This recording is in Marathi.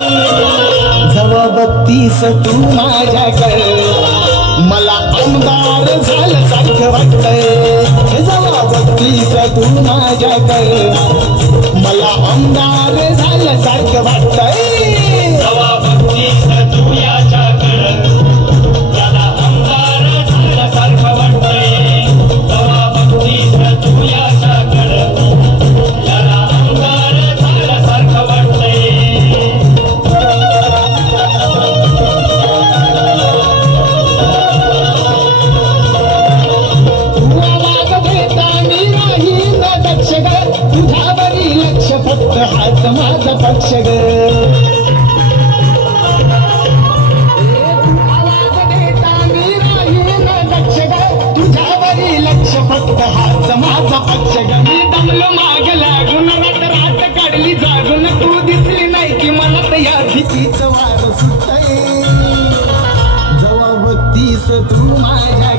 जवा बघतीस तू माझ्याकडे मला आमदार झाल्यासारखं वाटतंय। जवा बघतीस तू माझ्याकडे मला आमदार झाल्यासारखं वाटतंय। जवा बघतीस तू याच्याकडे मला आमदार झाल्यासारखं वाटतंय। जवा बघतीस तू याच्याकडे मला आमदार झाल्यासारखं वाटतंय। तुझ्यावरी लक्ष फक्त हाच माझा पक्ष ग। आवाज देता मी राहीन दक्ष ग। तुझ्यावरी लक्ष फक्त हाच माझा पक्ष ग। मी दमलो माग लागून रात रात काढली जागून तू दिसली नाही की मला तर या भीतीचं वार सुटतंय। जवा बघतीस तू माझ्या